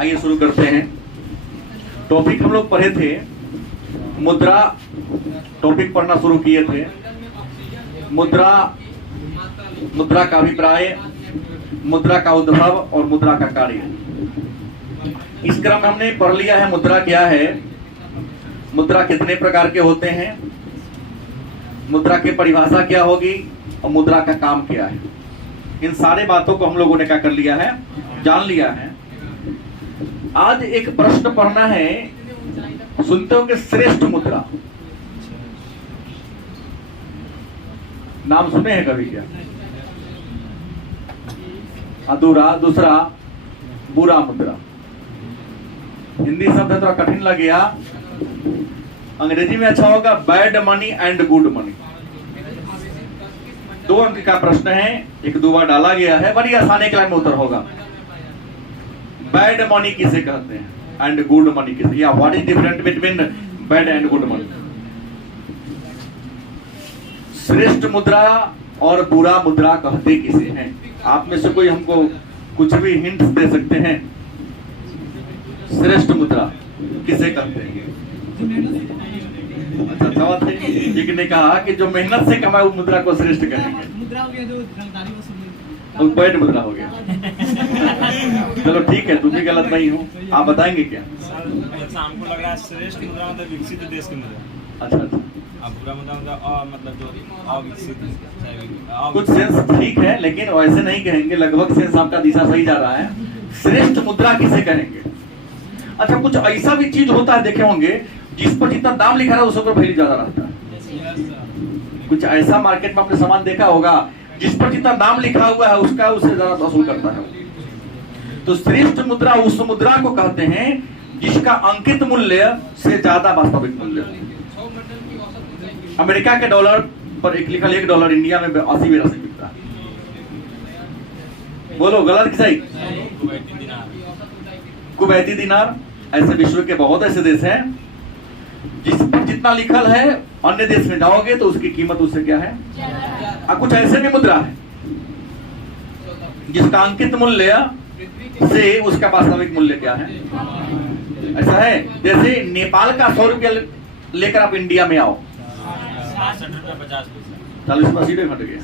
आइए शुरू करते हैं। टॉपिक हम लोग पढ़े थे, मुद्रा टॉपिक पढ़ना शुरू किए थे। मुद्रा का अभिप्राय, मुद्रा का उद्भव और मुद्रा का कार्य। इस क्रम में हमने पढ़ लिया है मुद्रा क्या है, मुद्रा कितने प्रकार के होते हैं, मुद्रा की परिभाषा क्या होगी और मुद्रा का काम क्या है। इन सारे बातों को हम लोगों ने क्या कर लिया है, जान लिया है। आज एक प्रश्न पढ़ना है, सुनते हो कि श्रेष्ठ मुद्रा नाम सुने हैं कभी क्या? अधूरा, दूसरा बुरा मुद्रा। हिंदी शब्द थोड़ा कठिन लग गया, अंग्रेजी में अच्छा होगा bad money and good money. 2 अंक का प्रश्न है, 1-2 बार डाला गया है, बड़ी आसानी के लाइन में उत्तर होगा। बैड मनी किसे कहते हैं एंड गुड मनी किसे, या what is different between bad and good money. श्रेष्ठ मुद्रा और बुरा मुद्रा कहते किसे हैं? आप में से कोई हमको कुछ भी हिंट दे सकते हैं? श्रेष्ठ मुद्रा किसे कहते हैं? अच्छा बात है, एक ने कहा कि जो मेहनत से कमाए उस मुद्रा को श्रेष्ठ कहेंगे। मुद्रा हो गया जो रंगदारी वसूल, बैड मुद्रा हो गया। चलो ठीक है, तुम भी गलत नहीं हो। आप बताएंगे क्या? हमको लग रहा है श्रेष्ठ मुद्रा मतलब विकसित देश की मुद्रा। अच्छा, बुरा मुद्रा मतलब जो अविकसित, कुछ सेंस ठीक है, लेकिन वैसे नहीं कहेंगे, लगभग सेंस आपका दिशा सही जा रहा है। श्रेष्ठ मुद्रा किसे कहेंगे? अच्छा, कुछ ऐसा भी चीज होता है, देखे होंगे, जिस पर जितना दाम लिखा रहा है उसके ऊपर वैल्यू ज्यादा रहता है। कुछ ऐसा मार्केट में आपने सामान देखा होगा, जिस पर जितना दाम लिखा हुआ है उसका उससे ज्यादा वसूल करता है। तो श्रेष्ठ मुद्रा उस मुद्रा को कहते हैं जिसका अंकित मूल्य से ज्यादा वास्तविक मूल्य। अमेरिका के डॉलर पर एक लिखा $1 इंडिया में 80-82 बिकता है। बोलो गलत कि सही? कुवैती दिनार। ऐसे विश्व के बहुत ऐसे देश हैं जिस पर जितना लिखल है, अन्य देश में जाओगे तो उसकी कीमत उससे क्या है। और कुछ ऐसे भी मुद्रा है जिसका अंकित मूल्य से उसका वास्तविक मूल्य क्या है। ऐसा है, जैसे नेपाल का 100 रुपया लेकर आप इंडिया में आओ, 40-80 घट गए,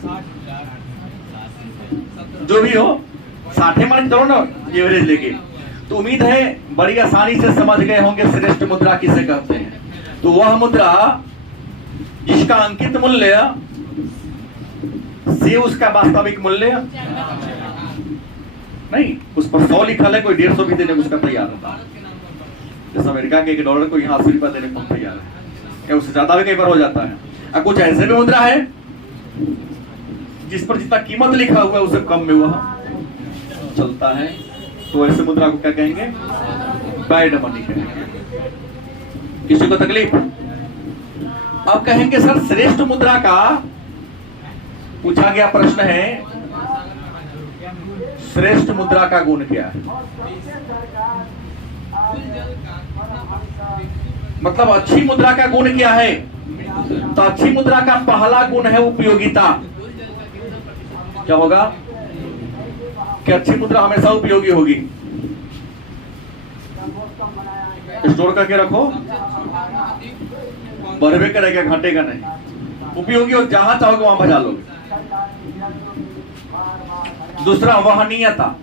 जो भी हो 60 मान चलो ना एवरेज लेके। तो उम्मीद है बड़ी आसानी से समझ गए होंगे श्रेष्ठ मुद्रा किसे कहते हैं। तो वह मुद्रा जिसका अंकित मूल्य से उसका वास्तविक मूल्य नहीं, उस पर 100 लिखा है, कोई 150 भी देने को उसका तैयार होता है। जैसे अमेरिका के $1 को यहाँ 80 रुपया देने को तैयार है, या उससे ज्यादा भी कई बार हो जाता है। और कुछ ऐसे भी मुद्रा है जिस पर जितना कीमत लिखा हुआ है उससे कम में वह चलता है। तो ऐसे मुद्रा को क्या कहेंगे? बैड मनी कहेंगे। किसी को तकलीफ? अब कहेंगे सर श्रेष्ठ मुद्रा का पूछा गया प्रश्न है, श्रेष्ठ मुद्रा का गुण क्या है? मतलब अच्छी मुद्रा का गुण क्या है? तो अच्छी मुद्रा का पहला गुण है उपयोगिता। क्या होगा कि अच्छी मुद्रा हमेशा उपयोगी होगी। स्टोर करके रखो, बढ़वे करेगा, घटेगा नहीं, उपयोगी और जहां चाहोगे वहां भजा लोगे। दूसरा वहनीयता,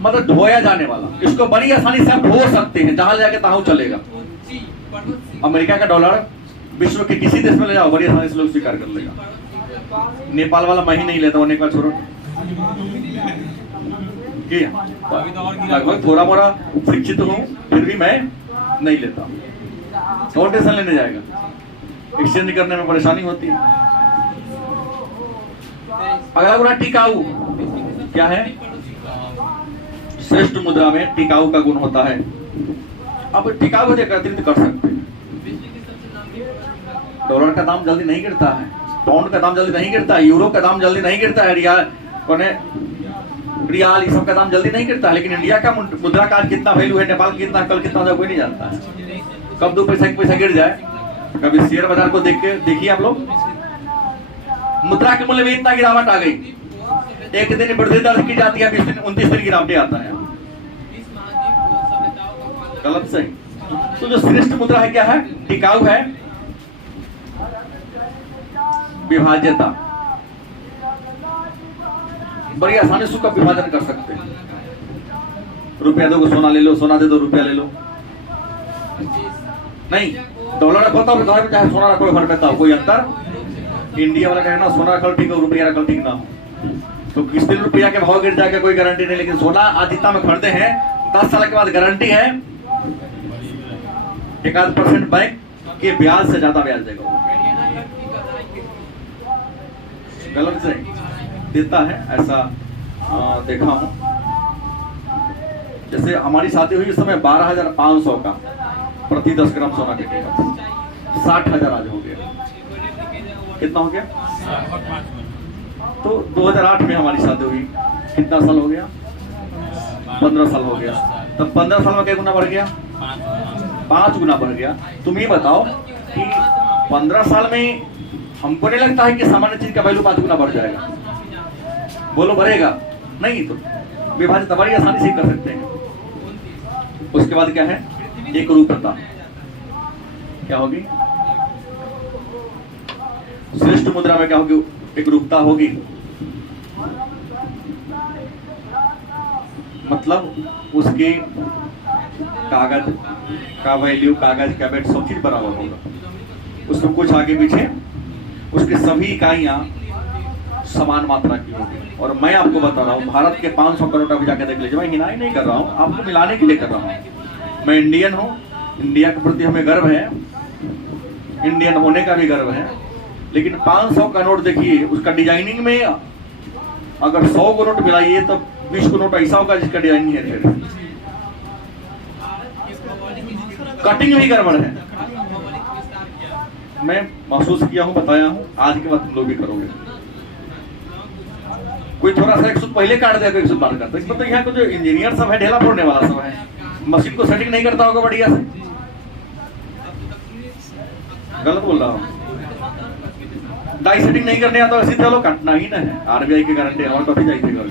मतलब ढोया जाने वाला, इसको बड़ी आसानी से आप ढो सकते हैं, जहां ले जाके तहां चलेगा। अमेरिका का $1 विश्व के किसी देश में ले जाओ, बड़ी आसानी से लोग स्वीकार कर लेगा। नेपाल वाला मैं ही नहीं लेता, नेपाल छोड़ो, लगभग थोड़ा मोड़ा शिक्षित हूँ, फिर भी मैं नहीं लेता। कौन टेंशन लेने जाएगा? एक्सचेंज करने में परेशानी होती है। अगला गुण टिकाऊ। क्या है? श्रेष्ठ मुद्रा में टिकाऊ का गुण होता है। अब टिकाऊ हो जाकर अतिरिक्त कर सकते हैं। $1 का दाम जल्दी नहीं गिरता है, पाउंड का दाम जल्दी नहीं गिरता है, यूरो का दाम जल्दी नहीं गिरता है, रियाल इस सब का दाम जल्दी नहीं गिरता है। लेकिन इंडिया का मुद्रा का कितना वैल्यू है, नेपाल कितना, कल कितना, कोई नहीं जानता है। कब 2 पैसा 1 पैसा गिर जाए। कभी शेयर बाजार को देखिए आप लोग, मुद्रा के मूल्य में इतना गिरावट आ गई एक दिन वृद्धि दर्ज की जाती है, 20 दिन 29 दिन गिरावटे आता है। गलत सही। तो जो श्रेष्ठ मुद्रा है क्या है? टिकाऊ है, विभाज्यता, बड़ी आसानी से उसका विभाजन कर सकते हैं। रुपया दो सोना ले लो, सोना दे दो रुपया ले लो। नहीं, डॉलर रखो तो घर में, चाहे सोना रखो घर में, तो कोई अंतर। इंडिया वाला कहना सोना रखो ठीक हो, रुपया रखो ठीक ना हो, तो किस दिन रुपया के भाव गिर जाएगा कोई गारंटी नहीं। लेकिन सोना आज जितना में खरीदे हैं 10 साल के बाद गारंटी है 1% बैंक के ब्याज से ज्यादा ब्याज देगा। गलत से देता है, ऐसा देखा हूं। जैसे हमारी शादी हुई उस समय 12,500 का प्रति 10 ग्राम सोना की कीमत, 60,000 आज हो गया। कितना हो गया? तो 2008 में हमारी शादी हुई, कितना साल हो गया? 15 साल हो गया। तो 15 साल में क्या गुना बढ़ गया? 5 गुना बढ़ गया। तुम ये बताओ कि 15 साल में हमको नहीं लगता है कि सामान्य चीज का वैल्यू 5 गुना बढ़ जाएगा? बोलो बढ़ेगा? नहीं। तो विभाजित बड़ी आसानी से कर सकते हैं। उसके बाद क्या है? एक रूपता। क्या होगी? श्रेष्ठ मुद्रा में क्या होगी? एक रूपता होगी, मतलब उसके कागज का वैल्यू, कागज का वेट सब चीज बराबर होगा। उसमें कुछ आगे पीछे उसके सभी इकाइयां समान मात्रा की होगी। और मैं आपको बता रहा हूँ, भारत के 500 करोड़ अभी जाके देख लीजिए। मैं हिनाई नहीं कर रहा हूँ, आपको मिलाने के लिए कर रहा हूँ। मैं इंडियन हूँ, इंडिया के प्रति हमें गर्व है, इंडियन होने का भी गर्व है। लेकिन 500 का नोट देखिए, उसका डिजाइनिंग में अगर 100 को नोट मिलाइए तो 20 को नोट ऐसा होगा जिसका डिजाइनिंग है, कटिंग भी गड़बड़ है। मैं महसूस किया हूं, बताया हूं, आज के बाद तुम लोग भी करोगे। कोई थोड़ा सा 100 पहले काट देगा, 100 बार करता है। मतलब यहाँ को जो इंजीनियर सब है, ढेला फोड़ने वाला सब है, मशीन को सेटिंग नहीं करता होगा बढ़िया से। गलत बोल रहा हूँ? डाई सेटिंग नहीं करने आता, वैसे चलो काटना ही ना है। आरबीआई की गारंटी और कभी जाइए घर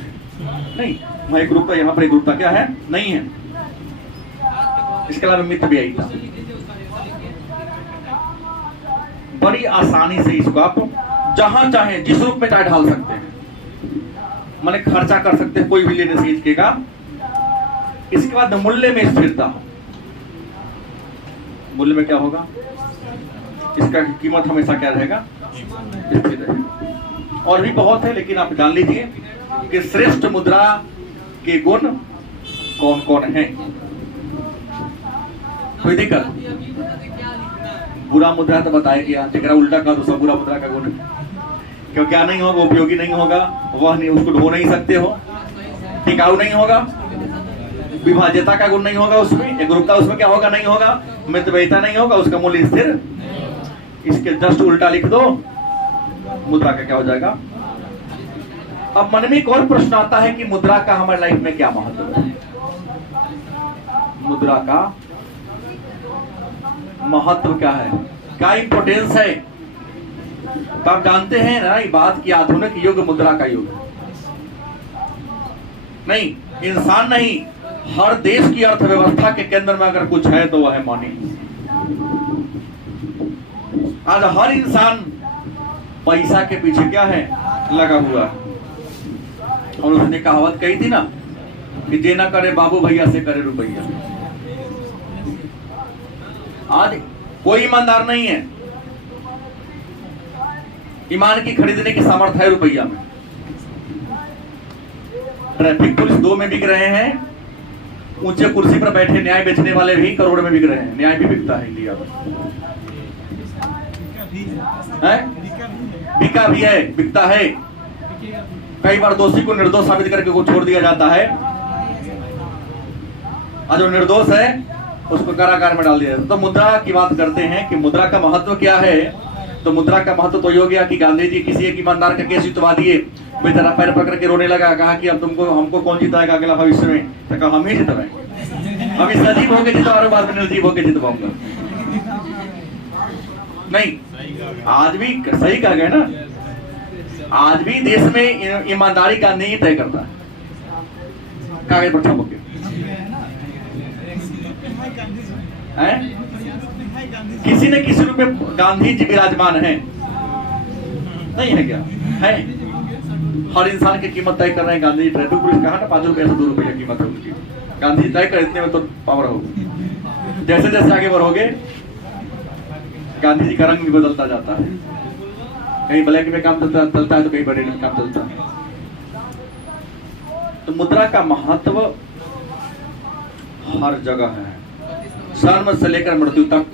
नहीं। वहां एक रूपता, यहाँ पर एक रूपता क्या है? नहीं है। इसके अलावा मित्र भी आई था। बड़ी आसानी से इसको आप जहां चाहे जिस रूप में चाहे ढाल सकते हैं, माने खर्चा कर सकते हैं, कोई भी लेने से हिचकेगा। इसके बाद मूल्य में स्थिरता। मूल्य में क्या होगा? इसका कीमत हमेशा क्या रहेगा? स्थिर रहेगा। और भी बहुत है, लेकिन आप जान लीजिए कि श्रेष्ठ मुद्रा के गुण कौन कौन हैं। कोई दिक्कत? बुरा मुद्रा तो बताया गया, जरा उल्टा का तो सब बुरा मुद्रा का गुण है। क्यों? क्या नहीं होगा? उपयोगी नहीं होगा, वह नहीं, उसको ढो नहीं सकते हो, टिकाऊ नहीं होगा, विभाज्यता का गुण नहीं होगा, उसमें एक रूपता उसमें क्या होगा? नहीं होगा, मितव्ययिता नहीं होगा, उसका मूल्य स्थिर। इसके जस्ट उल्टा लिख दो, मुद्रा का क्या हो जाएगा? अब मन में एक और प्रश्न आता है कि मुद्रा का हमारे लाइफ में क्या महत्व है? मुद्रा का महत्व क्या है? क्या इंपोर्टेंस है? तो आप जानते हैं ना, ये बात की आधुनिक युग मुद्रा का युग नहीं, इंसान नहीं, हर देश की अर्थव्यवस्था के केंद्र में अगर कुछ है तो वह है मनी। आज हर इंसान पैसा के पीछे क्या है? लगा हुआ है। और उसने कहावत कही थी ना कि जे ना करे बाबू भैया से करे रुपैया। आज कोई ईमानदार नहीं है। ईमान की खरीदने की सामर्थ्य है रुपैया में। ट्रैफिक पुलिस 2 में बिक रहे हैं, ऊंचे कुर्सी पर बैठे न्याय बेचने वाले भी करोड़ में बिक रहे हैं। न्याय भी बिकता है इंडिया में, बिका भी है, बिकता है। कई बार दोषी को निर्दोष साबित करके को छोड़ दिया जाता है, और जो निर्दोष है उसको कारागार में डाल दिया जाता है। तो मुद्रा की बात करते हैं कि मुद्रा का महत्व क्या है। तो मुद्रा का महत्व तो ये हो गया कि गांधी जी किसी एक ईमानदार का केस जितवा दिए, बेचारा पैर पकड़ के रोने लगा, कहा कि अब तुमको हमको कौन जिताएगा अगला भविष्य में? तो कहा हम ही जितवाएंगे, हम इस सजीव होकर जितवा, बाद में निर्जीव होकर जितवाऊंगा। नहीं, आज भी सही कहा गया ना, आज भी देश में ईमानदारी गांधी ही तय करता है, कागज पर छाप के हैं। किसी न किसी रूप में गांधी जी विराजमान है, नहीं है क्या? है। हर इंसान की कीमत तय कर रहे हैं गांधी जी। ट्रैफिक पुलिस कहा ना 5 रुपये से 2 रुपये कीमत है उसकी, गांधी जी तय कर, इतने में तो पावर होगा। जैसे जैसे आगे बढ़ोगे गांधी जी का रंग भी बदलता जाता है, कहीं ब्लैक में काम चलता है तो कहीं बड़े में काम चलता है। तो मुद्रा का महत्व हर जगह है, जन्म से लेकर मृत्यु तक।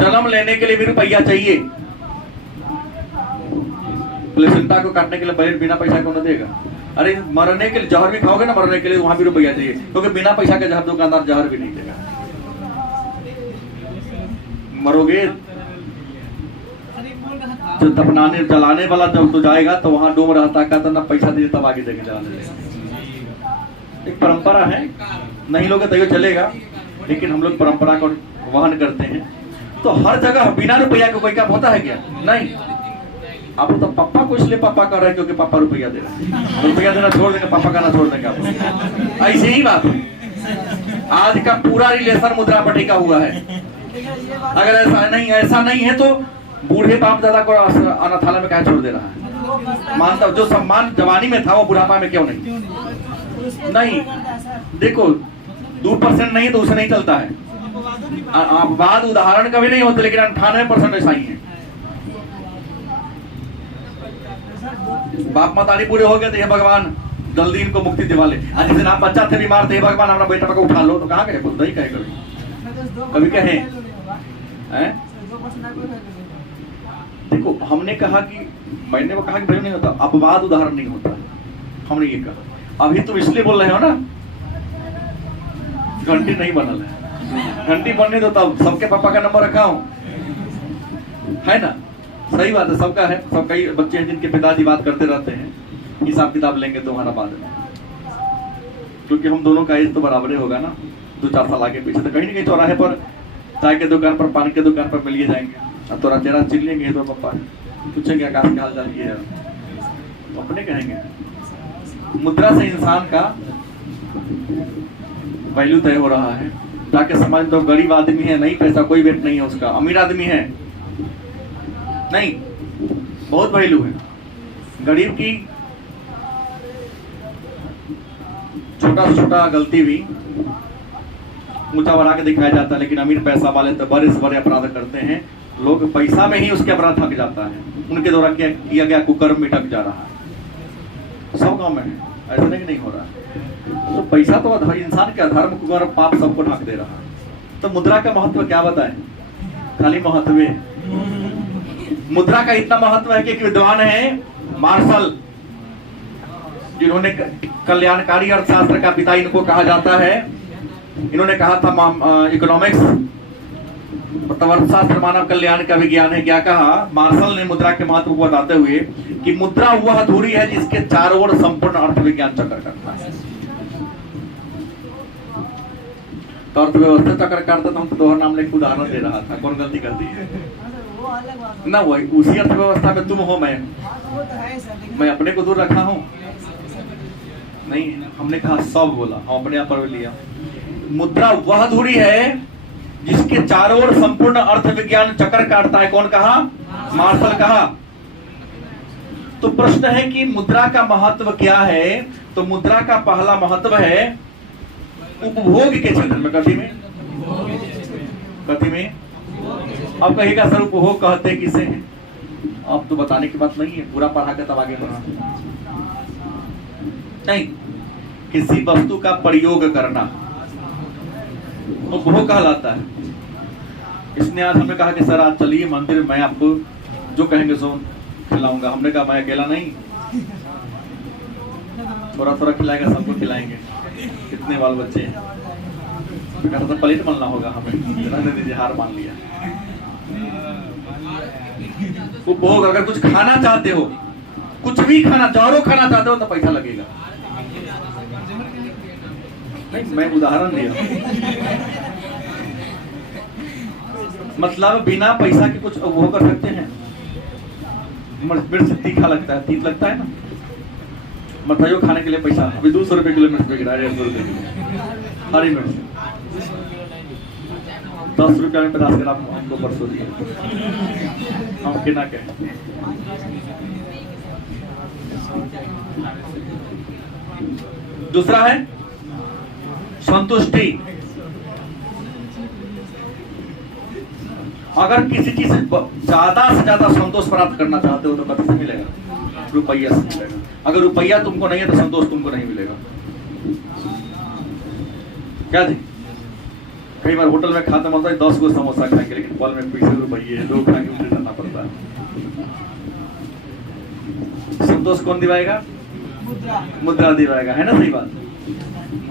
जन्म लेने के लिए भी रुपया चाहिए, प्लेसेंटा को काटने के लिए बजट बिना पैसा को न देगा। अरे मरने के लिए जहर भी खाओगे ना, मरने के लिए वहां भी रुपया चाहिए, क्योंकि बिना पैसा के जहर दुकानदार जहर भी नहीं देगा। मरोगे जो दफनाने जलाने वाला जब तो जाएगा तो वहां डोम रहता का तो ना पैसा दे तब आगे देके जलाने। एक परंपरा है, नहीं लोगे तो चलेगा, लेकिन हम लोग परंपरा को वहन करते हैं। तो हर जगह बिना रुपया के कोई काम होता है क्या? नहीं। आप तो पापा को इसलिए पापा कर रहे हैं क्योंकि पापा रुपया दे रहे हैं, रुपया देना छोड़ देंगे, पापा का ना छोड़ देंगे आप। ऐसे ही बात है, आज का पूरा रिलेशन मुद्रा पर टिका हुआ है। अगर ऐसा नहीं है तो बूढ़े बाप दादा को अनाथालय में कहा छोड़ दे रहा है? मानता जो सम्मान जवानी में था वो बुढ़ापा में क्यों नहीं? देखो 2% नहीं तो उसे नहीं चलता है। अपवाद उदाहरण कभी नहीं होते, लेकिन 98% ऐसा ही है। बाप मतारी पूरे हो गए थे, हे भगवान जल्दी इनको मुक्ति दिवा ले। आज जिस दिन आप बच्चा थे बीमार थे, हे भगवान हमारा बेटा को उठा लो, तो कहाँ कहे? नहीं कहे कभी कहे हैं? देखो हमने कहा कि मैंने वो कहा कि भाई नहीं होता, अपवाद उदाहरण नहीं होता। हमने ये कहा अभी तुम इसलिए बोल रहे हो ना, घंटी नहीं बनल है, घंटी बनने दो तब सबके पापा का नंबर रखा हूं, है ना? सही बात है, सबका है। सब कई बच्चे हैं जिनके पिताजी बात करते रहते हैं, हिसाब किताब लेंगे तुम्हारा बाद में, क्योंकि हम दोनों का एज तो बराबर होगा ना, 2-4 साल आगे पीछे। तो कहीं ना कहीं चौराहे पर चाय के दुकान पर, पान के दुकान पर मिलिए जाएंगे, अब तो चेहरा चिन लेंगे तो पापा पूछेंगे आकाश के हाल चाल ये है, अपने कहेंगे। मुद्रा से इंसान का वैल्यू तय हो रहा है। जाके समाज तो गरीब आदमी है, नहीं पैसा कोई वेट नहीं है उसका, अमीर आदमी है नहीं, बहुत वैल्यू है। गरीब की छोटा से छोटा गलती भी ऊंचा बना के दिखाया जाता है, लेकिन अमीर पैसा वाले तो बड़े से बड़े अपराध करते हैं। लोग पैसा में ही उसके अपराध थक जाता है, उनके द्वारा किया गया कुकर्म मिटक जा रहा है। सब गांव में है, ऐसा नहीं हो रहा है। तो पैसा तो इंसान के अधर्म कुकर्म पाप सबको ढक दे रहा है। तो मुद्रा का महत्व क्या बताएं? खाली महत्व है। मुद्रा का इतना महत्व है कि एक विद्वान है मार्शल, जिन्होंने कल्याणकारी अर्थशास्त्र का पिता इनको कहा जाता है। इन्होंने कहा था इकोनॉमिक्स मतलब अर्थशास्त्र मानव कल्याण का विज्ञान है। क्या कहा मार्शल ने मुद्रा के महत्व को बताते हुए कि मुद्रा वह धुरी है जिसके चारों ओर संपूर्ण अर्थ विज्ञान चक्कर करता है। तो अर्थव्यवस्था चक्कर करता था, हम तो दोहरा नाम लेकर उदाहरण दे रहा था, कौन गलती करती है ना? वही उसी अर्थव्यवस्था में तुम हो, मैं अपने को दूर रखा हूं नहीं, हमने कहा सब बोला, हम अपने आप पर लिया। मुद्रा वह धुरी है जिसके चारों ओर संपूर्ण अर्थ विज्ञान चक्कर काटता है। कौन कहा? मार्शल कहा। तो प्रश्न है कि मुद्रा का महत्व क्या है? तो मुद्रा का पहला महत्व है उपभोग के क्षेत्र में। कथी में अब कहेगा सर उपभोग कहते किसे हैं? अब तो बताने की बात नहीं है, पूरा पढ़ा के तब आगे बढ़ा नहीं। किसी वस्तु का प्रयोग करना उपभोग कहलाता है। इसने आज हमें कहा कि सर आज चलिए मंदिर, मैं आपको जो कहेंगे सो खिलाऊंगा। हमने कहा मैं अकेला नहीं, थोड़ा थोड़ा खिलाएगा, सबको खिलाएंगे। कितने बाल बच्चे हैं? तो प्लेट मलना होगा हमें, रहने दीजिए, हार मान लिया। उपभोग, अगर कुछ खाना चाहते हो, कुछ भी खाना, जहरो खाना चाहते हो तो पैसा लगेगा। नहीं, मैं उदाहरण दिया। मतलब बिना पैसा के कुछ उपभोग कर सकते हैं? मिर्च तीखा लगता है, तीत लगता है ना। मठाइयों खाने के लिए पैसा अभी 200 रुपए किलो मिर्च बिक रहा है, 150 रुपए किलो हरी मिर्च। 10 रुपया में 50 ग्राम हमको परसों दिए, हम के ना कहें। दूसरा है संतुष्टि। अगर किसी चीज से ज्यादा संतोष प्राप्त करना चाहते हो तो कभी से मिलेगा? रुपया से मिलेगा। अगर रुपया तुमको नहीं है तो संतोष तुमको नहीं मिलेगा। क्या जी? कई बार होटल में खाता मतलब 10 गो समोसा खाएंगे, लेकिन पल में पैसे रुपये लोग खाएंगे, उठे जाना पड़ता है। संतोष कौन दिवाएगा? मुद्रा दिवाएगा, है ना? सही बात,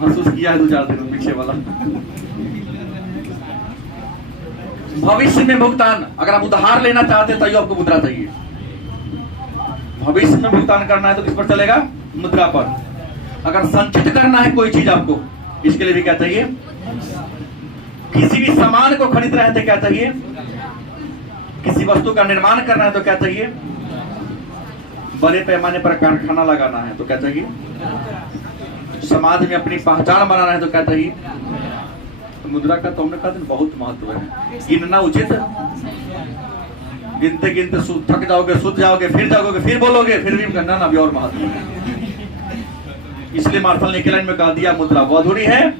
महसूस किया है 2-4 दिन पीछे वाला। भविष्य में भुगतान, अगर आप उधार लेना चाहते हैं तो आपको मुद्रा चाहिए। भविष्य में भुगतान करना है तो किस पर चलेगा? मुद्रा पर। अगर संचित करना है कोई चीज आपको, इसके लिए भी क्या चाहिए? किसी भी सामान को खरीद रहे थे, क्या चाहिए? किसी वस्तु का निर्माण करना है तो क्या चाहिए? बड़े पैमाने पर कारखाना लगाना है तो क्या चाहिए? समाज में अपनी पहचान बनाना है तो क्या चाहिए? तो मुद्रा का तो हमने कहा बहुत महत्व है। गिनना उचित, गिनते गिनते थक जाओगे, सूझ जाओगे, फिर जाओगे, फिर बोलोगे, फिर भी गणना ना भी और महत्व है। इसलिए मार्शल ने लाइन में कहा दिया, मुद्रा वो अधूरी है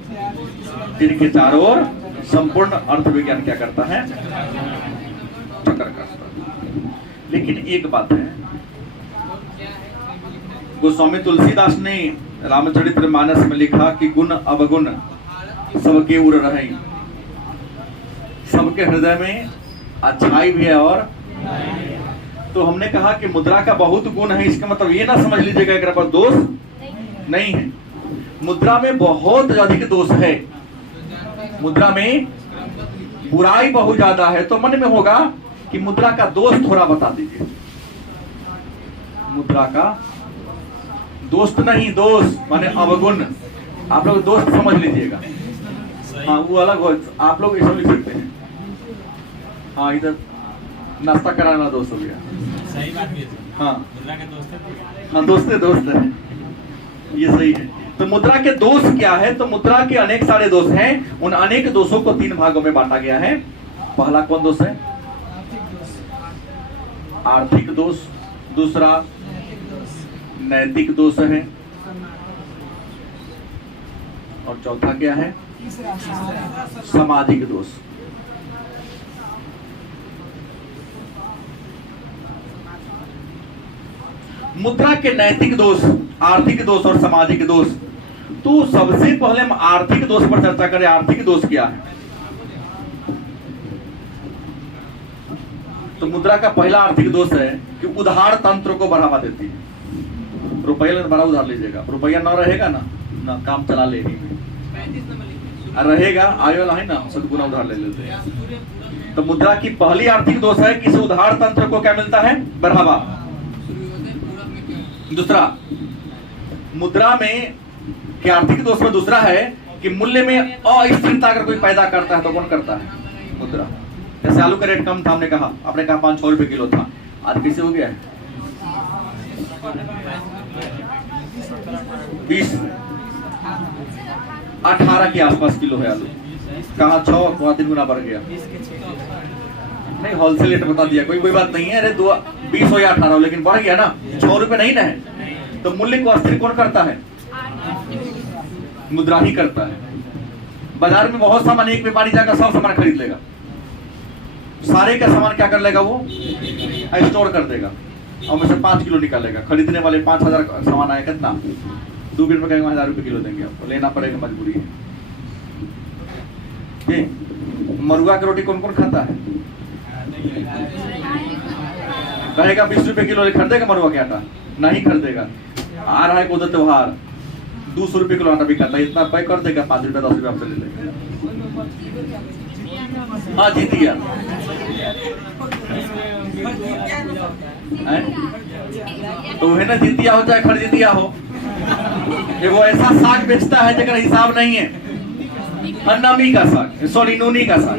जिनके चारों ओर संपूर्ण अर्थ विज्ञान क्या करता है? चक्कर करता है। लेकिन एक बात है, गोस्वामी तुलसीदास ने रामचरितमानस में लिखा कि गुण अवगुण सबके उर रहे। सबके हृदय में अच्छाई भी है और तो हमने कहा कि मुद्रा का बहुत गुण है, इसका मतलब ये ना समझ लीजिएगा कि पर दोष नहीं है। मुद्रा में बहुत अधिक दोष है, मुद्रा में बुराई बहुत ज्यादा है। तो मन में होगा कि मुद्रा का दोष थोड़ा बता दीजिए। मुद्रा का दोस्त नहीं, दोष माने अवगुण। आप लोग दोस्त समझ लीजिएगा, हाँ वो अलग हो, आप लोग ऐसा लिख सकते हैं। हाँ इधर नाश्ता कराना दोस्त हो गया, सही बात है। हाँ मुद्रा के दोस्त है, हाँ दोस्त है, ये सही है। तो मुद्रा के दोष क्या है? तो मुद्रा के अनेक सारे दोष हैं। उन अनेक दोषों को 3 भागों में बांटा गया है। पहला कौन दोष है? आर्थिक दोष। दूसरा नैतिक दोष है, और चौथा क्या है? सामाजिक दोष। मुद्रा के नैतिक दोष, आर्थिक दोष और सामाजिक दोष। तो सबसे पहले हम आर्थिक दोष पर चर्चा करें। आर्थिक दोष क्या है? तो मुद्रा का पहला आर्थिक दोष है कि उधार तंत्र को बढ़ावा देती है। रुपया बड़ा उधार लीजिएगा, रुपया ना रहेगा ना काम चला लेने में रहेगा, आय वाला है ना, सदगुना उधार ले लेते हैं। तो मुद्रा की पहली आर्थिक दोष है कि इस उधार तंत्र को क्या मिलता है? बढ़ावा। दूसरा, मुद्रा में के आर्थिक दोष में दूसरा है कि मूल्य में अस्थिरता अगर कोई पैदा करता है तो कौन करता है? मुद्रा। जैसे आलू का रेट कम था, हमने कहा, आपने कहा 5-6 रुपए किलो था, आज कैसे हो गया है? 20-18 के आसपास किलो है आलू। कहा 6 3 गुना बढ़ गया। नहीं, होलसेल रेट बता दिया, कोई बात नहीं है। अरे 20 हो या 18 हो, लेकिन बढ़ गया ना, 6 रुपए नहीं ना है। तो मूल्य को अस्थिर कौन करता है? मुद्रा ही करता है। बाजार में बहुत सामान, एक व्यापारी जाकर सब सामान खरीद लेगा, सारे का सामान क्या कर लेगा? वो स्टोर कर देगा और में से 5 किलो निकालेगा। खरीदने वाले 5000 सामान आएगा, कितना? 2 मिनट में कहेंगे 1000 रुपए किलो देंगे, आपको लेना पड़ेगा, मजबूरी है। मरुआ की रोटी कौन कौन खाता है? कहेगा 20 रुपए किलो, खरीदेगा मरुआ के आटा? नहीं खरीदेगा। आ रहा है कोई त्योहार, 200 रुपए किलो आटा बिकाता है, इतना पैक कर देगा, 5 रुपए 10 रुपए आपसे ले लेगा। हाँ जीतिया तो है ना, जीतिया हो चाहे खरजीतिया हो, वो ऐसा साग बेचता है जगह हिसाब नहीं है। नमी का साग, सॉरी नूनी का साग।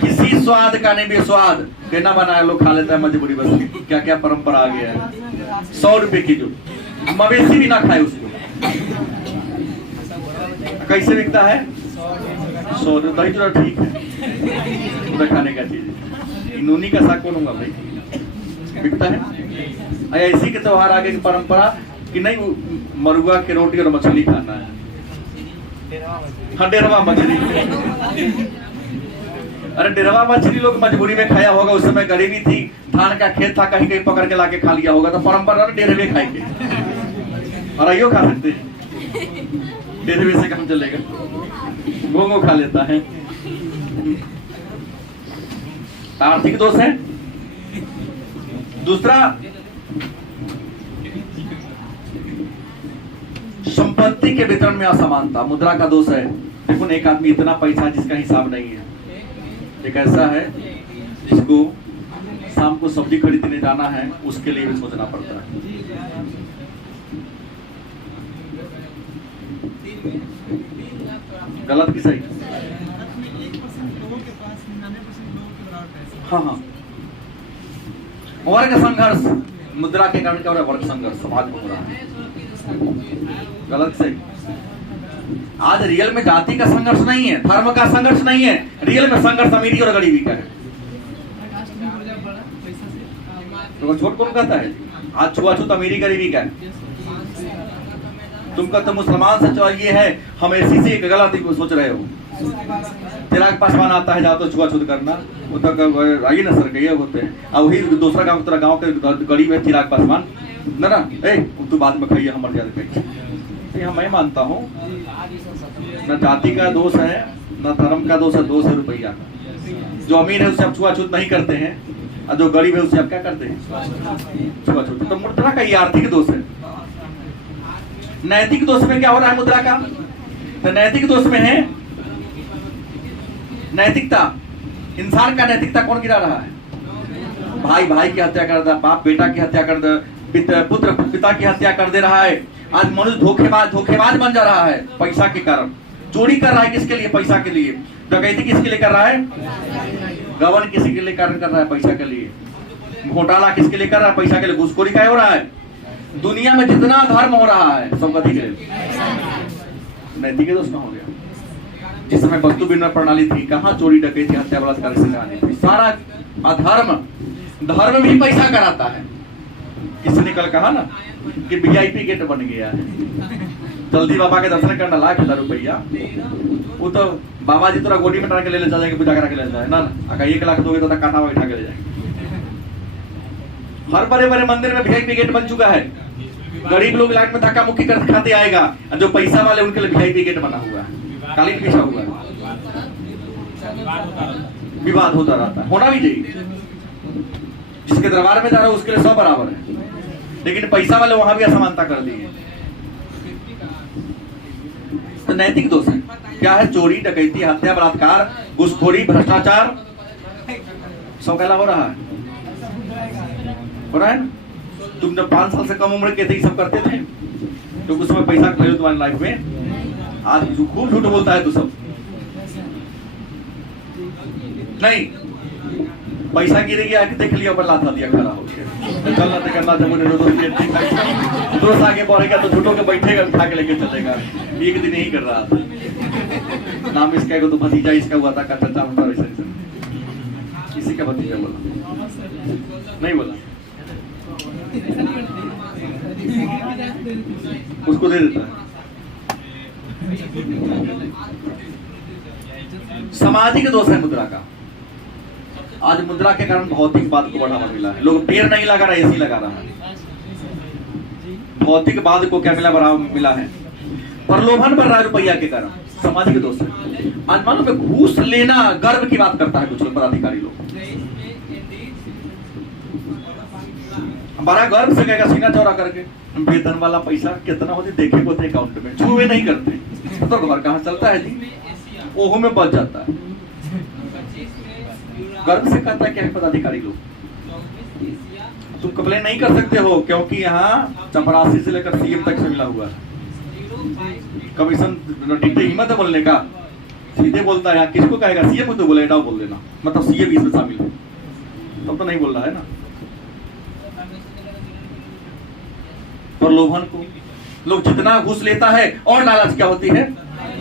किसी कोई स्वाद का नहीं बेस्वाद केना बनाया लोग खा लेता है मजबूरी बस। क्या क्या परंपरा आ गया है। 100 रुपए की जो मवेशी भी ना खाए उसको कैसे बिकता है 100 रुपए। दही चूड़ा ठीक है उधर खाने का चीज। नूनी का साग कौन होगा भाई बिकता है। ऐसी के त्योहार आगे की परंपरा कि नहीं मरुआ के रोटी और मछली खाना है। हाँ डेरवा मछली। अरे डेरवा मछली लोग मजबूरी में खाया होगा। उस समय गरीबी थी धान का खेत था कहीं कहीं पकड़ के लाके खा लिया होगा तो परंपरा डेरवे खाएंगे और आइयो खा सकते हैं। डेरवे से काम चलेगा। घोंगो खा लेता है। आर्थिक दोष है। दूसरा संपत्ति के वितरण में असमानता मुद्रा का दोष है। देखो एक आदमी इतना पैसा जिसका हिसाब नहीं है। एक ऐसा है जिसको शाम को सब्जी खरीदने जाना है उसके लिए भी सोचना पड़ता है। गलत की सही। हाँ हाँ वर्ग संघर्ष मुद्रा के कारण क्या हो रहा है। वर्ग संघर्ष समाज में हो रहा है। गलत सही। आज रियल में जाति का संघर्ष नहीं है धर्म का संघर्ष नहीं है। रियल में संघर्ष अमीरी और गरीबी का है। तो छोट कौन कहता है आज छुआछूत अमीरी गरीबी का है। तुम कहते मुसलमान से चाहिए है हम ऐसी से गलत सोच रहे हो। चिराग पासवान आता है जाओ तो छुआछूत करना वो तो आइए ना सर कहिए होते हैं। और वही दूसरा गांव तेरा गांव के गरीब है चिराग पासवान ना ना तू बाद में खाइए हमारे ज्यादा कहिए। मैं मानता हूँ न जाति का दोष है न धर्म का दोष है। 200 रुपया का जो अमीर है उससे आप छुआछूत नहीं करते हैं और जो गरीब है उससे आप क्या करते हैं छुआछूत। तो मुद्रा का ये आर्थिक दोष है। नैतिक दोष में क्या हो रहा है मुद्रा का। तो नैतिक दोष में है नैतिकता। इंसान का नैतिकता कौन गिरा रहा है। भाई भाई की हत्या कर दे बाप बेटा की हत्या कर दे पुत्र पिता की हत्या कर दे रहा है। आज मनुष्य धोखेबाज बन जा रहा है पैसा के कारण। चोरी कर रहा है किसके लिए पैसा के लिए। डकैती किसके लिए कर रहा है गबन किसी के लिए कारण कर रहा है पैसा के लिए। घोटाला किसके लिए कर रहा है पैसा के लिए। घूसखोरी का हो रहा है। दुनिया में जितना धर्म हो रहा है सब गति के लिए नैतिक दोष हो गया। जिस समय वस्तु विनिमय प्रणाली थी कहाँ चोरी डकैती हत्या बलात्कार से आनी थी। सारा अधर्म धर्म भी पैसा कराता है। किसी ने कल कहा ना कि VIP गेट बन गया है। जल्दी बाबा के दर्शन करना लाख 1000 रुपया। वो तो बाबा जी तोरा गोदी में डाल के ले जाएंगे पूजा करा के ले जाए ना 1 लाख दोगे तो कांटा बैठा के ले जाएंगे। हर बड़े बड़े मंदिर में VIP गेट बन चुका है। गरीब लोग लाइन में धक्का मुक्की कर खाते आएगा और जो पैसा वाले उनके लिए VIP गेट बना हुआ है कालीन बिछा हुआ है। विवाद होता रहता है। होना भी चाहिए। जिसके दरबार में जा रहा है उसके लिए सब बराबर है। लेकिन पैसा वाले वहां भी असमानता कर दी है। तो नैतिक दोष है क्या है। चोरी डकैती हत्या बलात्कार घूसखोरी भ्रष्टाचार सब पहला हो रहा है ना। तुम जब 5 साल से कम उम्र के थे सब करते थे तो उस समय पैसा खरीदो तुम्हारी लाइफ में। आज खूब झूठ बोलता है तू सब नहीं। पैसा गिर गया कि देख लिया लाथा दिया खड़ा हो गया चलना तो करना जब मुझे दोस्त आगे बढ़ेगा तो झूठों के बैठेगा उठा के लेके चलेगा। एक दिन यही कर रहा था। नाम इसका तो भतीजा इसका हुआ था चाचा होता किसी का भतीजा बोला नहीं बोला उसको दे देता है। सामाजिक दोष है मुद्रा का। आज मुद्रा के कारण भौतिकवाद को बढ़ावा मिला है। लोग पेड़ नहीं लगा रहा एसी लगा रहा है। भौतिकवाद को क्या मिला है प्रलोभन बढ़ रहा है रुपया के कारण। सामाजिक दोष है। आज मानो मैं घूस लेना गर्व की बात करता है कुछ लोग पदाधिकारी लोग। बड़ा गर्व से कहेगा सीना चौड़ा करके वेतन वाला पैसा कितना होती देखे को थे अकाउंट में छुए नहीं करते तो घर कहाँ चलता है जी। ओहो में बच जाता है। गर्व से कहता है क्या है पदाधिकारी लोग। तुम कंप्लेन नहीं कर सकते हो क्योंकि यहाँ चपरासी से लेकर CM तक से मिला हुआ है। कमीशन हिम्मत है बोलने का सीधे बोलता है, किसको कहेगा? सीएम को तो बोले हटाओ बोल देना, मतलब सीएम इसमें शामिल है, तब तो नहीं बोल रहा है ना। प्रलोभन को लोग जितना घूस लेता है और लालच क्या होती है,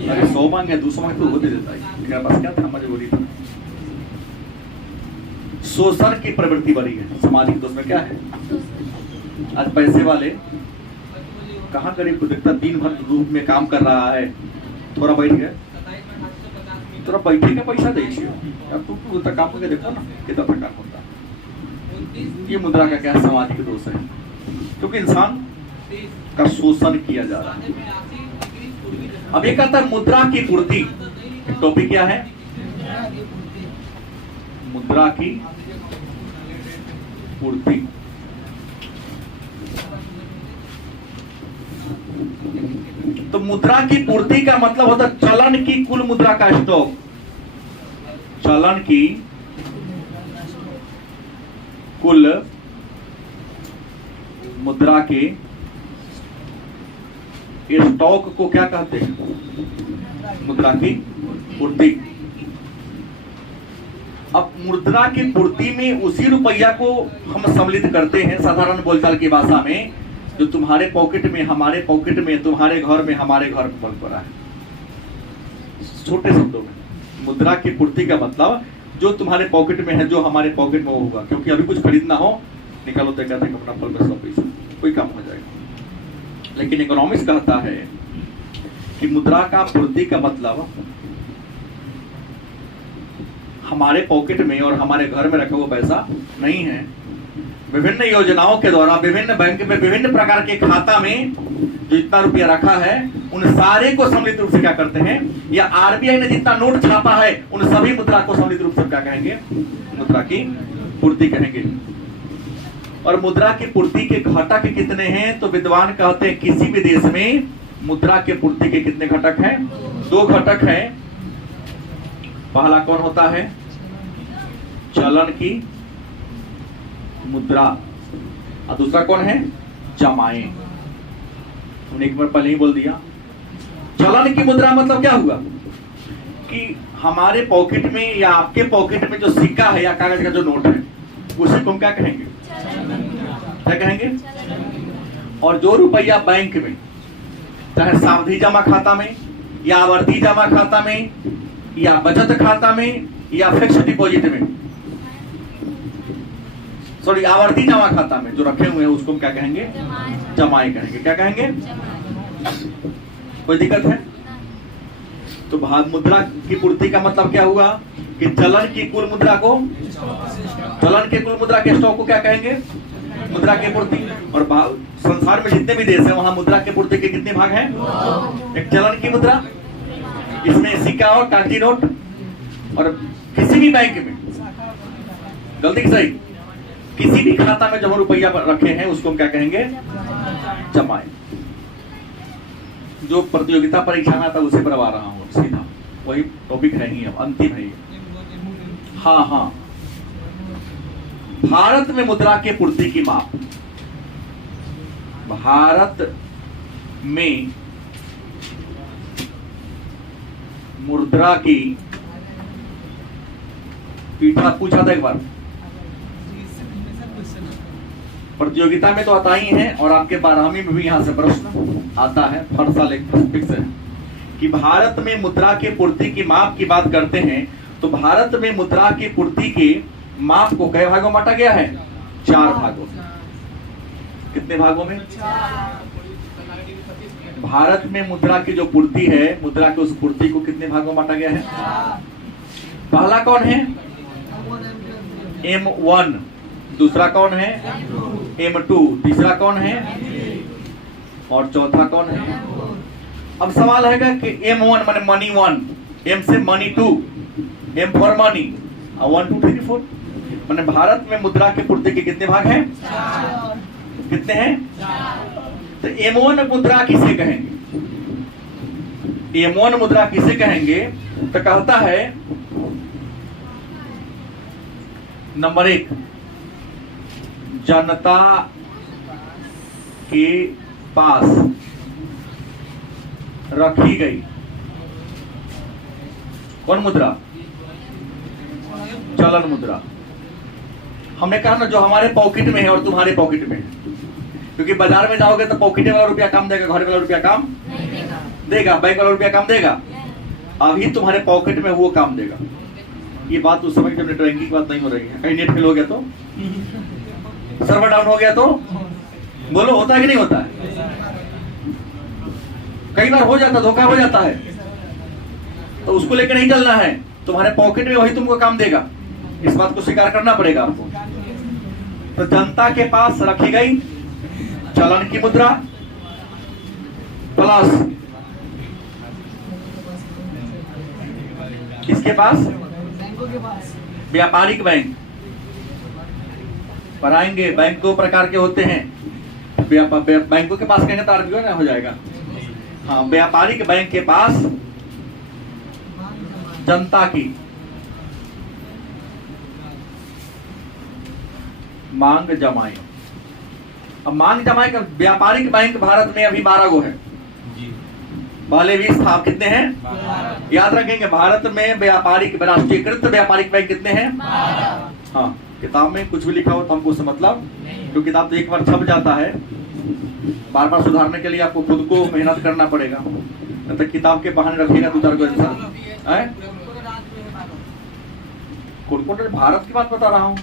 अरे 100 मांगे 200 मांगे तो वो दे देता है, मेरा पास क्या था, मजबूरी था। शोषण की प्रवृत्ति बढ़ी है, सामाजिक दोष में क्या है। आज पैसे वाले कहाँ गरीब को देखता, दिन भर रूप में काम कर रहा है, थोड़ा बैठ गया, थोड़ा बैठे का पैसा दे तू काम करके देखो ना कितना थकान होता है। ये मुद्रा का क्या सामाजिक दोष है, क्योंकि इंसान का शोषण किया जा रहा है। अब एक आता है मुद्रा की पूर्ति, टॉपिक क्या है, मुद्रा की पूर्ति। तो मुद्रा की पूर्ति का मतलब होता है चलन की कुल मुद्रा का स्टॉक, चलन की कुल मुद्रा के स्टॉक को क्या कहते हैं, मुद्रा की पूर्ति। अब मुद्रा की पूर्ति में उसी रुपया को हम सम्मिलित करते हैं साधारण बोलचाल की भाषा में, जो तुम्हारे पॉकेट में, हमारे पॉकेट में, तुम्हारे घर में, हमारे घर में बन पड़ा है। छोटे शब्दों में मुद्रा की पूर्ति का मतलब जो तुम्हारे पॉकेट में है, जो हमारे पॉकेट में होगा, क्योंकि अभी कुछ खरीदना हो निकालो तो कहते हैं अपना पल में 100 पैसा कोई काम हो जाएगा। लेकिन इकोनॉमिक्स कहता है कि मुद्रा का पूर्ति का मतलब हमारे पॉकेट में और हमारे घर में रखा हुआ पैसा नहीं है, विभिन्न योजनाओं के द्वारा विभिन्न बैंक में विभिन्न प्रकार के खाता में जो इतना रुपया रखा है उन सारे को सम्मिलित रूप से क्या करते हैं, या आरबीआई ने जितना नोट छापा है उन सभी मुद्रा को सम्मिलित रूप से क्या कहेंगे, मुद्रा की पूर्ति कहेंगे। और मुद्रा की पूर्ति के घटक कितने हैं, तो विद्वान कहते हैं किसी भी देश में मुद्रा के पूर्ति के कितने घटक हैं, 2 घटक हैं। पहला कौन होता है, चलन की मुद्रा, और दूसरा कौन है, जमाएं। हमने एक बार पहले ही बोल दिया। चलन की मुद्रा मतलब क्या हुआ कि हमारे पॉकेट में या आपके पॉकेट में जो सिक्का है या कागज का जो नोट है उसे को हम क्या कहेंगे, क्या कहेंगे। और जो रुपया बैंक में, चाहे सावधि जमा खाता में या आवर्ती जमा खाता में या बचत खाता में या फिक्स डिपॉजिट में, सॉरी आवर्ती जमा खाता में जो रखे हुए हैं उसको हम क्या कहेंगे, जमाएं कहेंगे। क्या कहेंगे, कोई दिक्कत है। तो मुद्रा की पूर्ति का मतलब क्या हुआ कि चलन की कुल मुद्रा को, चलन के कुल मुद्रा के स्टॉक को क्या कहेंगे, मुद्रा की पूर्ति। और संसार में जितने भी देश हैं वहां मुद्रा की पूर्ति के कितने भाग हैं, एक चलन की मुद्रा, इसमें सिक्का और कागजी नोट, और किसी भी बैंक में, गलती सही, किसी भी खाता में जब रुपया रखे हैं उसको हम क्या कहेंगे, जमाएं। जो प्रतियोगिता परीक्षा में आता है उसे करवा रहा हूं, सीधा वही टॉपिक है ही, अब अंतिम है। हाँ हाँ, भारत में मुद्रा के पूर्ति की माप, भारत में मुद्रा की, पीठा पूछा था एक बार, प्रतियोगिता में तो आता ही है और आपके 12वीं में भी यहां से प्रश्न आता है, हर साल एक फिक्स है कि भारत में मुद्रा के पूर्ति की माप की बात करते हैं। तो भारत में मुद्रा की पूर्ति के माप को कई भागों में बांटा गया है, 4 भागों में। कितने भागों में, भारत में मुद्रा की जो पूर्ति है, मुद्रा की उस पूर्ति को कितने भागों में बांटा गया है। पहला कौन है, M1, दूसरा कौन है, M2, तीसरा कौन है और चौथा कौन है। अब सवाल है कि M1 माने मनी 1, M से मनी 2, M फॉर मनी, 1 2 3 4, माने भारत में मुद्रा की पूर्ति के कितने भाग हैं, कितने हैं। तो M1 मुद्रा किसे कहेंगे, M1 मुद्रा किसे कहेंगे, तो कहता है नंबर 1, जनता के पास रखी गई कौन मुद्रा? चलन मुद्रा। हमने कहा ना जो हमारे पॉकेट में है और तुम्हारे पॉकेट में है, क्योंकि बाजार में जाओगे तो पॉकेट वाला रुपया काम देगा, घर वाला रुपया काम देगा, बैंक वाला रुपया काम देगा। अभी तुम्हारे पॉकेट में वो काम देगा। ये बात उस समय जब नेट बैंकिंग की बात नहीं हो रही है। कहीं नेट फेल हो गया तो, सर्वर डाउन हो गया तो, बोलो होता है कि नहीं होता है? कई बार हो जाता, धोखा हो जाता है, तो उसको लेकर नहीं चलना है। तुम्हारे पॉकेट में वही तुमको काम देगा, इस बात को स्वीकार करना पड़ेगा आपको। तो जनता के पास रखी गई चलन की मुद्रा प्लस किसके पास? बैंकों के पास। व्यापारिक बैंक। पढ़ाएंगे बैंक दो प्रकार के होते हैं। बैंकों के पास कहेंगे तो आरबीआई ना हो जाएगा। हाँ, व्यापारिक बैंक के पास जनता की मांग जमाए। अब मांग जमाए का व्यापारिक बैंक भारत में अभी 12 गो है। पहले 20 था, कितने हैं? याद रखेंगे, भारत में व्यापारिक राष्ट्रीयकृत व्यापारिक बैंक कितने हैं? हाँ, किताब में कुछ भी लिखा हो तो हमको उससे मतलब, क्योंकि किताब तो एक बार छप जाता है, बार बार सुधारने के लिए आपको खुद को मेहनत करना पड़ेगा। तब तक किताब के बहाने रखिएगा 2-4 को आंसर। कौन कौन भारत की बात बता रहा हूँ?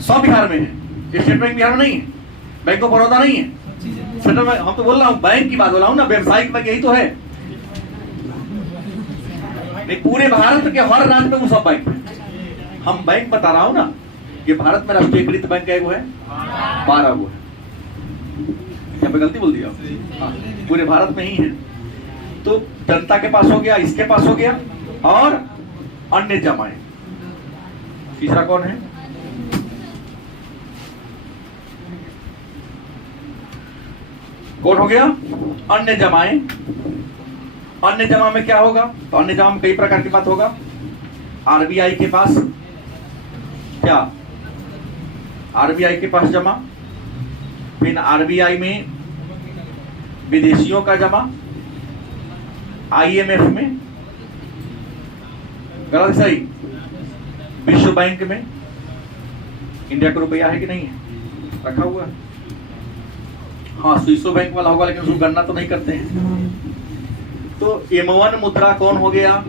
सब बिहार में है। स्टेट बैंक बिहार में नहीं है, बैंक ऑफ बड़ौदा नहीं है, सेंट्रल बैंक। हम तो बोल रहा हूँ बैंक की बात बोल रहा हूँ ना, व्यवसायिक बैंक यही तो है। नहीं, पूरे भारत के हर राज्य में वो सब बैंक है। हम बैंक बता रहा हूँ ना, ये भारत में राष्ट्रीयकृत बैंक है 12 गो है। क्या मैं गलती बोल दिया? हाँ, पूरे भारत में ही है। तो जनता के पास हो गया, इसके पास हो गया, और अन्य जमाए। तीसरा कौन है? कौन हो गया? अन्य जमाए। अन्य जमा में क्या होगा? तो अन्य जमा में कई प्रकार की बात होगा। आरबीआई के पास क्या? आरबीआई के पास जमा, फिर आरबीआई में विदेशियों का जमा, आईएमएफ में, गलत सही, विश्व बैंक में। इंडिया का रुपया है कि नहीं है? रखा हुआ है। हाँ, स्विस बैंक वाला होगा, लेकिन उसको गणना तो नहीं करते हैं। तो M1 मुद्रा कौन हो गया?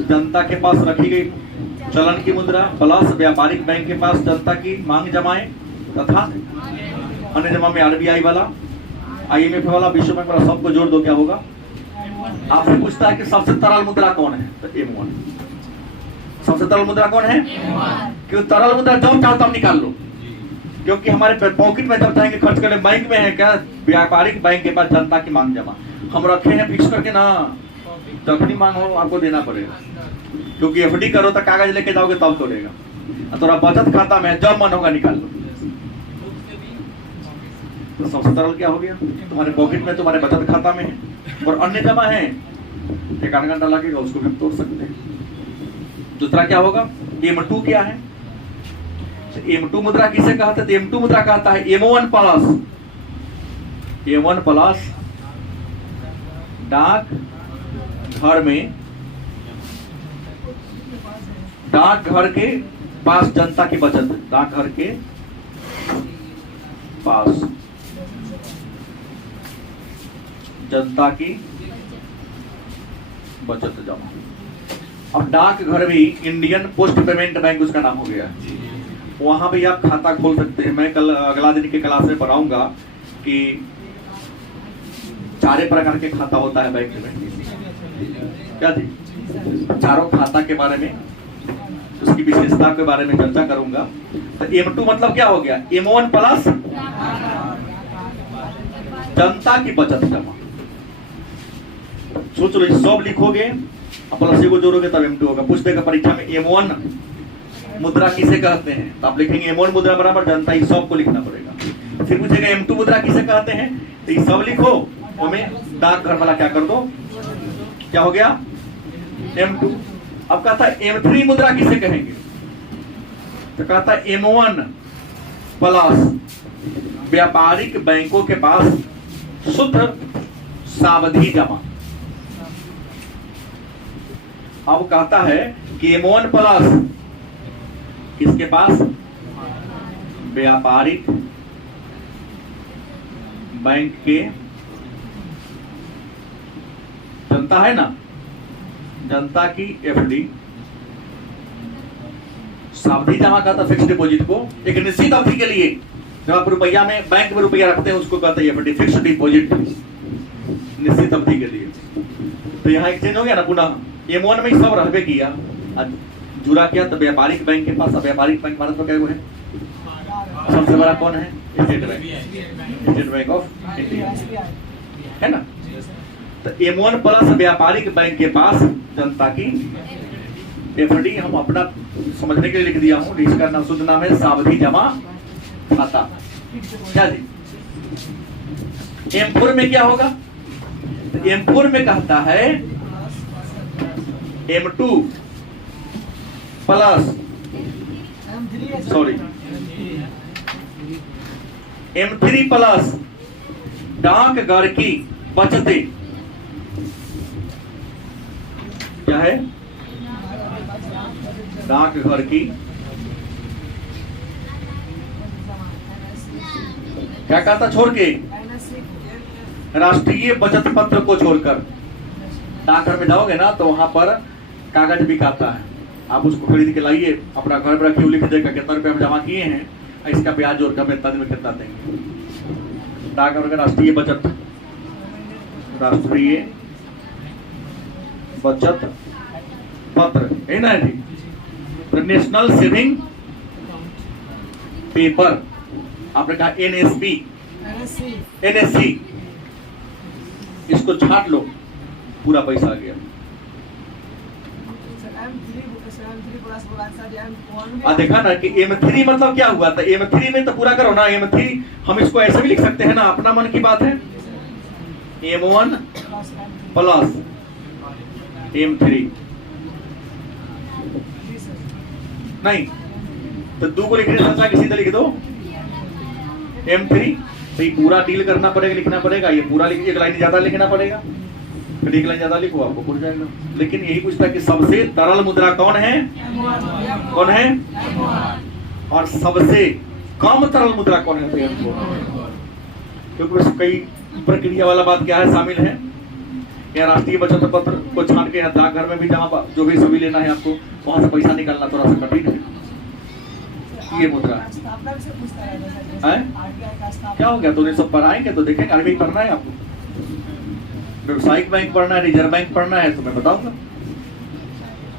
जनता के पास रखी गई चलन की मुद्रा प्लस व्यापारिक बैंक के पास जनता की मांग जमाए, तथा अन्य जमा में आरबीआई वाला, आईएमएफ वाला, विश्व बैंक वाला, सबको जोड़ दो, क्या होगा? आपसे पूछता है कि सबसे तरल मुद्रा कौन है? तो M1। सबसे तरल मुद्रा कौन है? क्यों? तरल मुद्रा जब चाहो तब निकाल लो, क्योंकि हमारे पॉकेट में जब चाहेंगे खर्च करें। बैंक में है क्या? व्यापारिक बैंक के पास जनता की मांग जमा हम रखे हैं फिक्स करके ना, जखनी मांग हो आपको देना पड़ेगा, क्योंकि एफडी करो तो कागज लेके जाओगे तब तोड़ेगा। थोड़ा बचत खाता में जब मन होगा निकाल लो। तो सबसे तरल क्या हो गया? तुम्हारे पॉकेट में, तुम्हारे बचत खाता में है। और अन्य जमा है, एक आध घंटा लगेगा, उसको भी तोड़ सकते हैं। दूसरा क्या होगा? M2 क्या है? M2 मुद्रा किसे कहते हैं? M2 मुद्रा कहता है M1 प्लस डाक घर में, डाक घर के पास जनता की बचत, डाक घर के पास जनता की बचत जमा। अब डाक घर भी इंडियन पोस्ट पेमेंट बैंक उसका नाम हो गया। वहां भी आप खाता खोल सकते हैं। मैं कल अगला दिन के क्लास में पढ़ाऊंगा कि 4 प्रकार के खाता होता है बैंक में। क्या थी? 4 खाता के बारे में, उसकी विशेषता के बारे में चर्चा करूंगा। तो M2 मतलब क्या हो गया? M1 प्लस जनता की बचत जमा। सोच लो, सब लिखोगे प्लस को जोड़ोगे तब M2 होगा। पूछ देगा परीक्षा में M1 मुद्रा किसे कहते हैं, तो आप लिखेंगे M1 मुद्रा बराबर जनता, ही सब को लिखना पड़ेगा। फिर पूछेगा M2 मुद्रा किसे कहते हैं, तो ये सब लिखो, उसमें डाक घर वाला क्या कर दो, क्या हो गया? M2। अब कहता है M3 मुद्रा किसे कहेंगे, तो कहता है M1 प्लस व्यापारिक बैंकों के पास शुद्ध सावधि जमा। अब कहता है कि M1 प्लस किसके पास, व्यापारिक बैंक के, जनता है ना, जनता की FD, सावधि जमा कहता फिक्स डिपॉजिट को, एक निश्चित अवधि के लिए जब आप रुपया में बैंक में रुपया रखते हैं उसको कहते हैं FD, फिक्स डिपॉजिट, निश्चित अवधि के लिए। तो यहाँ एक्सचेंज हो गया ना पुनः, M1 में सब रहबे किया, जुड़ा किया तो व्यापारिक बैंक के पास। व्यापारिक बैंक भारत में क्या है, सबसे बड़ा कौन है, state bank, state bank of India, है ना। तो M1 प्लस व्यापारिक बैंक के पास जनता की FD, हम अपना समझने के लिए लिख दिया हूं, इसका नाम शुद्ध नाम है सावधि जमा खाता। क्या जी, M4 में क्या होगा, M4 में कहता है M2 plus sorry M3 plus डाकघर की बचतें, क्या है, डाकघर की, क्या कहता छोड़ के, राष्ट्रीय बचत पत्र को छोड़कर। डाकघर में जाओगे ना तो वहां पर कागज भी आता है, आप उसको खरीद के लाइए, अपना घर पर रखिए, लिख देगा कितना रुपया हम जमा किए हैं, इसका ब्याज जोड़ कर इतना दिन में कितना देंगे। डाकघर का राष्ट्रीय बचत, राष्ट्रीय बचत पत्र है ना जी, नेशनल सेविंग पेपर, आपने कहा NSC, इसको छाट लो, पूरा पैसा आ गया। देखा ना कि M3 मतलब क्या हुआ था, M3 में तो पूरा करो ना, M3 हम इसको ऐसे भी लिख सकते हैं ना, अपना मन की बात है, M1 प्लस M3 नहीं तो 2 को लिखने से अच्छा सीधा लिख दो M3, तो ये पूरा डील करना पड़ेगा, लिखना पड़ेगा, ये पूरा लिख, एक लाइन ज्यादा लिखना पड़ेगा, फिर एक लाइन ज्यादा लिखो आपको पूछ जाएगा। लेकिन यही पूछता है कि सबसे तरल मुद्रा कौन है, कौन है, और सबसे कम तरल मुद्रा कौन है, क्योंकि कई प्रक्रिया वाला बात क्या है शामिल है, या राष्ट्रीय बचत पत्र को छाट के डाकघर में भी जहाँ जो भी सभी लेना है आपको, वहां से पैसा निकालना थोड़ा सा कठिन है। ये मुद्रा है, क्या हो गया, तो ये सब पढ़ाएंगे तो देखेंगे, RBI पढ़ना है आपको, व्यवसायिक बैंक पढ़ना है, रिजर्व बैंक पढ़ना है, तो मैं बताऊंगा।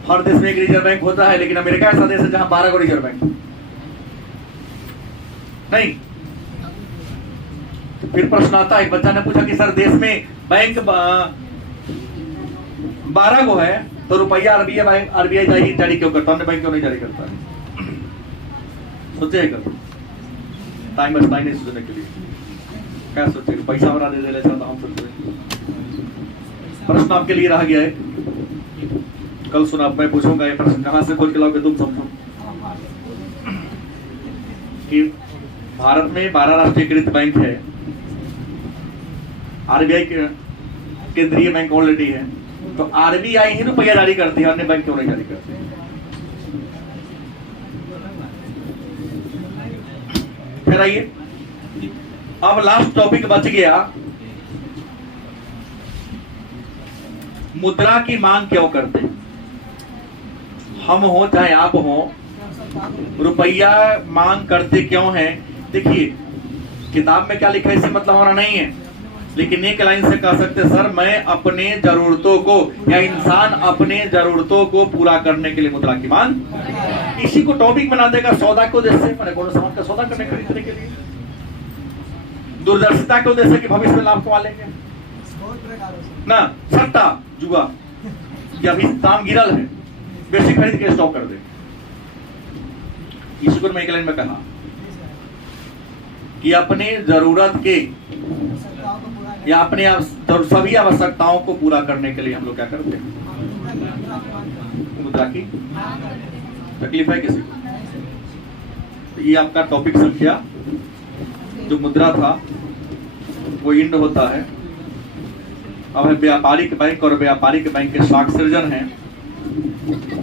हर देश में एक रिजर्व बैंक होता है, लेकिन अमेरिका ऐसा देश है जहां 12 को रिजर्व बैंक नहीं। तो फिर प्रश्न आता है, बच्चा ने पूछा कि सर देश में बैंक 12 को है तो रुपया RBI जारी क्यों करता, हमने बैंक क्यों नहीं जारी करता है, सोचेगा टाइम बचता ही नहीं सोचने के लिए, क्या सोचेगा, पैसा बना दे दे तो हम सोचते। प्रश्न आपके लिए रह गया है, कल सुना, मैं पूछूंगा ये प्रश्न, कहां से खोल के लाओगे तुम समझो कि भारत में 12 राष्ट्रीयकृत बैंक है, RBI केंद्रीय बैंक ऑलरेडी है, तो RBI ही रुपया जारी करती है, अन्य बैंक क्यों नहीं जारी करते। फिर आइए, अब लास्ट टॉपिक बच गया, मुद्रा की मांग क्यों करते हैं, हम हो चाहे आप हो, रुपया मांग करते क्यों हैं। देखिए किताब में क्या लिखा है इससे मतलब हमारा नहीं है, लेकिन एक लाइन से कह सकते सर मैं अपने जरूरतों को, या इंसान अपने जरूरतों को पूरा करने के लिए मुद्रा की मांग, इसी को टॉपिक बना देगा। सौदा के उद्देश्य से, मैंने कोनो सामान का सौदा करने खरीदने के लिए, दूरदर्शिता के उद्देश्य कि भविष्य में लाभ कमा लेंगे ना, सट्टा जुआ, या अभी दाम गिरल है बेसी खरीद के स्टॉक कर दे, इसी को मैं एक लाइन में कहा कि अपने जरूरत के या अपने सभी आवश्यकताओं को पूरा करने के लिए हम लोग क्या करते हैं, मुद्रा की तकलीफ है किसी को। तो ये आपका टॉपिक संख्या, जो मुद्रा था वो इंड होता है। अब है व्यापारिक बैंक, और व्यापारिक बैंक के शाख सृजन है। है